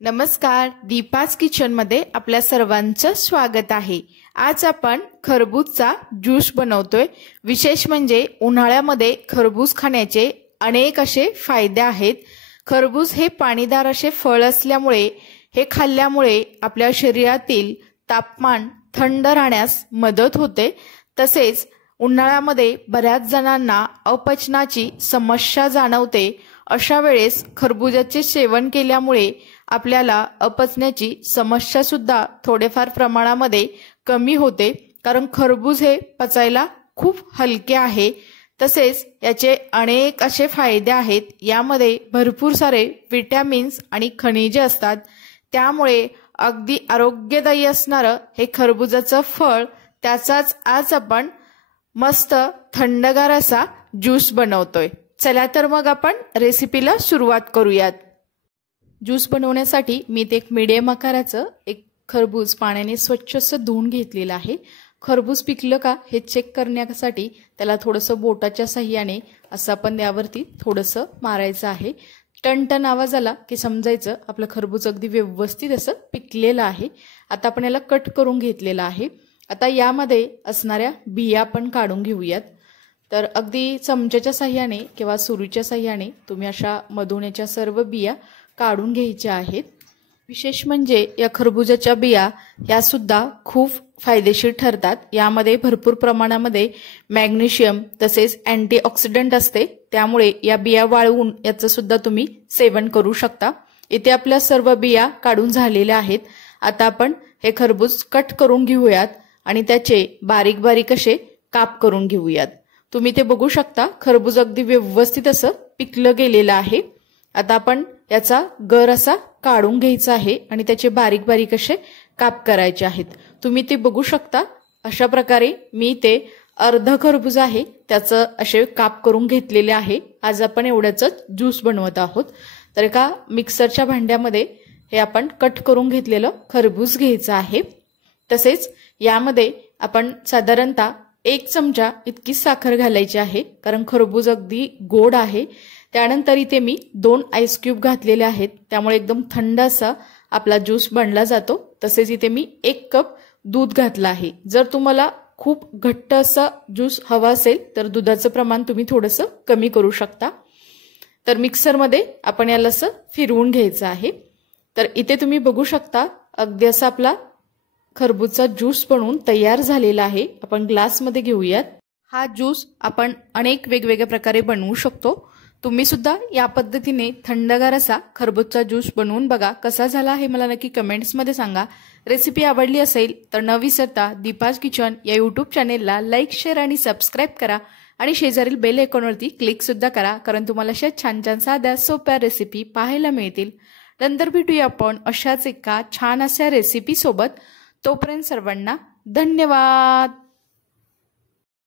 नमस्कार, दीपाज किचन मध्ये आपल्या सर्वांचं स्वागत आहे। आज आपण खरबूजचा ज्यूस बनवतोय। विशेष म्हणजे उन्हाळ्यामध्ये खरबूज खाण्याचे अनेक असे फायदे आहेत। खरबूज हे पाणीदार असे फळ असल्यामुळे हे खाल्ल्यामुळे आपल्या शरीरातील तापमान थंड राहण्यास मदत होते। तसेच उन्हाळ्यामध्ये बऱ्याच जणांना अपचनाची समस्या जाणवते। अशा वेळेस खरबूजाचे सेवन केल्यामुळे आपल्याला अपचनाची समस्या सुद्धा थोडेफार प्रमाणामध्ये कमी होते, कारण खरबूज हे पचायला खूप हलके आहे। तसेच याचे अनेक असे फायदे आहेत। यामध्ये भरपूर सारे विटॅमिन्स आणि खनिजे असतात। त्यामुळे अगदी आरोग्यदायी असणारं हे खरबूजाचं फळ, त्याचाच आज आपण मस्त थंडगार असा ज्यूस बनवतोय। चला तर मग आपण रेसिपीला सुरुवात करूयात। ज्यूस बनवण्यासाठी मी एक मीडियम आकाराचं एक खरबूज पाण्याने स्वच्छ असं धुवून घेतलेलं आहे। खरबूज पिकलं का हे चेक करण्यासाठी त्याला थोडंसं बोटाच्या साहाय्याने असं आपण त्यावरती थोडंसं मारायचं आहे। टनटन आवाज आला की समजायचं आपलं खरबूज अगदी व्यवस्थित असं पिकलेलं आहे। आता आपण याला कट करून घेतलेलं आहे। आता यामध्ये असणाऱ्या बिया आपण काढून घेऊयात। तर अगदी चमच्याच्या साहाय्याने किंवा सुरीच्या साहाय्याने तुम्ही अशा मधून याच्या सर्व बिया काढून घ्यायच्या आहेत। विशेष म्हणजे या खरबूजाच्या बिया या सुद्धा खूप फायदेशीर ठरतात। यामध्ये भरपूर प्रमाणामध्ये मॅग्नेशियम तसेच अँटीऑक्सिडंट असते। त्यामुळे या बिया वाळवून याचं सुद्धा तुम्ही सेवन करू शकता। इथे आपल्या सर्व बिया काढून झालेल्या आहेत। आता आपण हे खरबूज कट करून घेऊयात आणि त्याचे बारीक बारीक असे काप करून घेऊयात। तुम्ही ते बघू शकता, खरबूज अगदी व्यवस्थित असं पिकलं गेलेलं आहे। आता आपण याचा गर असा काढून घ्यायचा आहे आणि त्याचे बारीक बारीक असे काप करायचे आहेत। तुम्ही ते बघू शकता, अशा प्रकारे मी ते अर्ध खरबूज आहे त्याचं असे काप करून घेतलेले आहे। आज आपण एवढ्याच ज्यूस बनवत आहोत। तर एका मिक्सरच्या भांड्यामध्ये हे आपण कट करून घेतलेलं खरबूज घ्यायचं आहे। तसेच यामध्ये आपण साधारणतः 1 चमचा इतकी साखर घालायची आहे, कारण खरबूज अगदी गोड आहे। त्यानंतर इथे मी 2 आईस क्यूब घातलेले आहेत, त्यामुळे एकदम थंड असा आपला ज्यूस बनला जातो। तसेच इथे मी 1 कप दूध घातलं आहे। जर तुम्हाला खूप घट्ट असा ज्यूस हवा असेल तर दुधाचं प्रमाण तुम्ही थोडंसं कमी करू शकता। तर मिक्सरमध्ये आपण याला असं फिरवून घ्यायचं आहे। तर इथे तुम्ही बघू शकता, अगदी असा आपला खरबूजचा ज्यूस बनवून तयार झालेला आहे। आपण ग्लासमध्ये घेऊयात। हा ज्यूस आपण अनेक वेगवेगळ्या प्रकारे बनवू शकतो। तुम्ही सुद्धा या पद्धतीने थंडगार असा खरबूजचा ज्यूस बनवून बघा। कसा झाला हे मला नक्की कमेंट्समध्ये सांगा। रेसिपी आवडली असेल तर न विसरता दीपाज किचन या यूट्यूब चॅनेलला लाईक, शेअर आणि सबस्क्राईब करा आणि शेजारील बेल आयकॉनवरती क्लिक सुद्धा करा, कारण तुम्हाला अशा छान छान साध्या सोप्या रेसिपी पाहायला मिळतील। नंतर भेटूया आपण अशाच एका छान अशा रेसिपी सोबत। तोपर्यंत सर्वांना धन्यवाद।